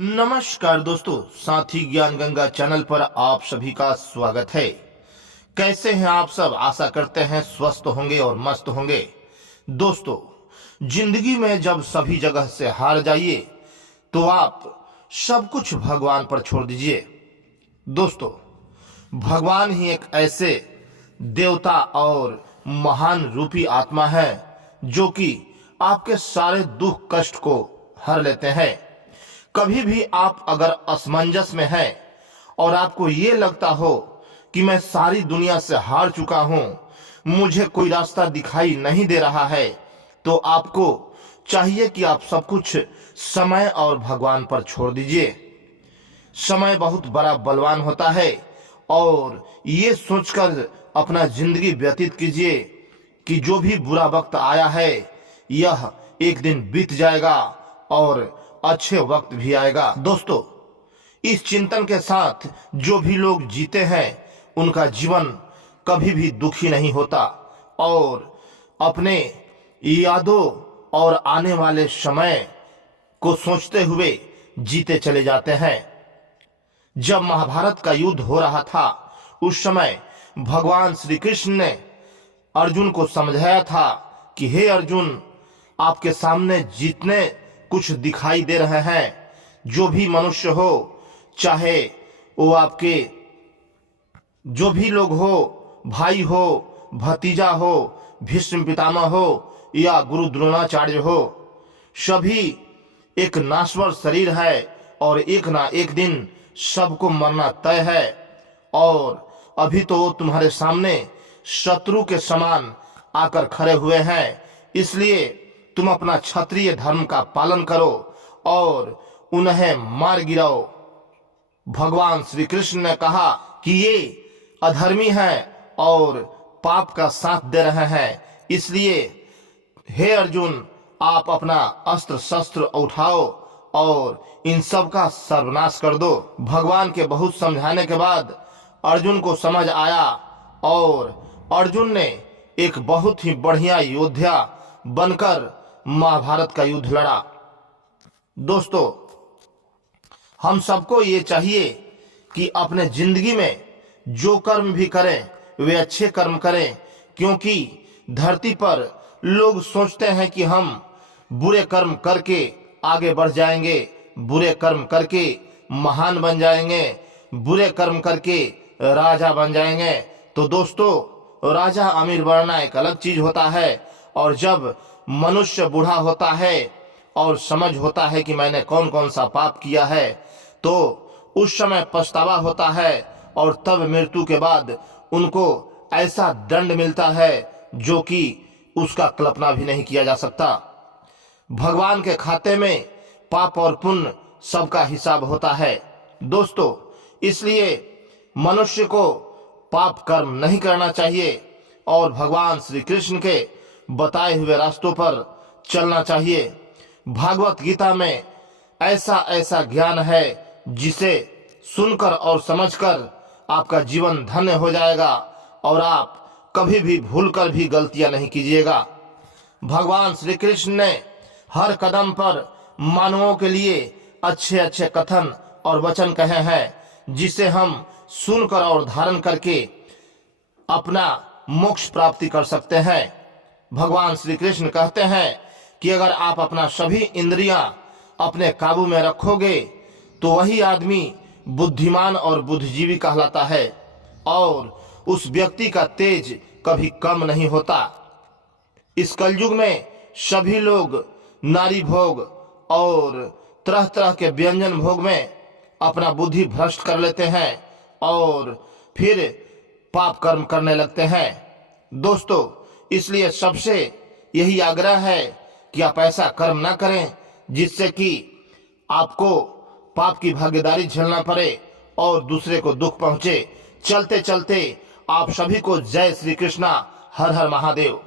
नमस्कार दोस्तों, साथी ज्ञान गंगा चैनल पर आप सभी का स्वागत है। कैसे हैं आप सब? आशा करते हैं स्वस्थ होंगे और मस्त होंगे। दोस्तों, जिंदगी में जब सभी जगह से हार जाइए तो आप सब कुछ भगवान पर छोड़ दीजिए। दोस्तों, भगवान ही एक ऐसे देवता और महान रूपी आत्मा है जो कि आपके सारे दुख कष्ट को हर लेते हैं। कभी भी आप अगर असमंजस में हैं और आपको ये लगता हो कि मैं सारी दुनिया से हार चुका हूं, मुझे कोई रास्ता दिखाई नहीं दे रहा है, तो आपको चाहिए कि आप सब कुछ समय और भगवान पर छोड़ दीजिए। समय बहुत बड़ा बलवान होता है और ये सोचकर अपना जिंदगी व्यतीत कीजिए कि जो भी बुरा वक्त आया है यह एक दिन बीत जाएगा और अच्छे वक्त भी आएगा। दोस्तों, इस चिंतन के साथ जो भी लोग जीते हैं उनका जीवन कभी भी दुखी नहीं होता और अपने यादों और आने वाले समय को सोचते हुए जीते चले जाते हैं। जब महाभारत का युद्ध हो रहा था उस समय भगवान श्री कृष्ण ने अर्जुन को समझाया था कि हे अर्जुन, आपके सामने जितने कुछ दिखाई दे रहे हैं, जो भी मनुष्य हो, चाहे वो आपके जो भी लोग हो, भाई हो, भतीजा हो, भीष्म पितामह हो या गुरु द्रोणाचार्य हो, सभी एक नाश्वर शरीर है और एक ना एक दिन सबको मरना तय है। और अभी तो तुम्हारे सामने शत्रु के समान आकर खड़े हुए हैं, इसलिए तुम अपना क्षत्रिय धर्म का पालन करो और उन्हें मार गिराओ। भगवान श्री कृष्ण ने कहा कि ये अधर्मी हैं और पाप का साथ दे रहे हैं, इसलिए हे अर्जुन, आप अपना अस्त्र शस्त्र उठाओ और इन सब का सर्वनाश कर दो। भगवान के बहुत समझाने के बाद अर्जुन को समझ आया और अर्जुन ने एक बहुत ही बढ़िया योद्धा बनकर महाभारत का युद्ध लड़ा। दोस्तों, हम सबको ये चाहिए कि अपने जिंदगी में जो कर्म भी करें वे अच्छे कर्म करें, क्योंकि धरती पर लोग सोचते हैं कि हम बुरे कर्म करके आगे बढ़ जाएंगे, बुरे कर्म करके महान बन जाएंगे, बुरे कर्म करके राजा बन जाएंगे। तो दोस्तों, राजा अमीर बनना एक अलग चीज होता है और जब मनुष्य बूढ़ा होता है और समझ होता है कि मैंने कौन कौन सा पाप किया है, तो उस समय पछतावा होता है और तब मृत्यु के बाद उनको ऐसा दंड मिलता है जो कि उसका कल्पना भी नहीं किया जा सकता। भगवान के खाते में पाप और पुण्य सबका हिसाब होता है। दोस्तों, इसलिए मनुष्य को पाप कर्म नहीं करना चाहिए और भगवान श्री कृष्ण के बताए हुए रास्तों पर चलना चाहिए। भागवत गीता में ऐसा ऐसा ज्ञान है जिसे सुनकर और समझकर आपका जीवन धन्य हो जाएगा और आप कभी भी भूलकर भी गलतियां नहीं कीजिएगा। भगवान श्री कृष्ण ने हर कदम पर मानवों के लिए अच्छे अच्छे कथन और वचन कहे हैं जिसे हम सुनकर और धारण करके अपना मोक्ष प्राप्ति कर सकते हैं। भगवान श्री कृष्ण कहते हैं कि अगर आप अपना सभी इंद्रियां अपने काबू में रखोगे तो वही आदमी बुद्धिमान और बुद्धिजीवी कहलाता है और उस व्यक्ति का तेज कभी कम नहीं होता। इस कलयुग में सभी लोग नारी भोग और तरह तरह के व्यंजन भोग में अपना बुद्धि भ्रष्ट कर लेते हैं और फिर पाप कर्म करने लगते हैं। दोस्तों, इसलिए सबसे यही आग्रह है कि आप ऐसा कर्म ना करें जिससे कि आपको पाप की भागीदारी झेलना पड़े और दूसरे को दुख पहुंचे। चलते चलते आप सभी को जय श्री कृष्णा, हर हर महादेव।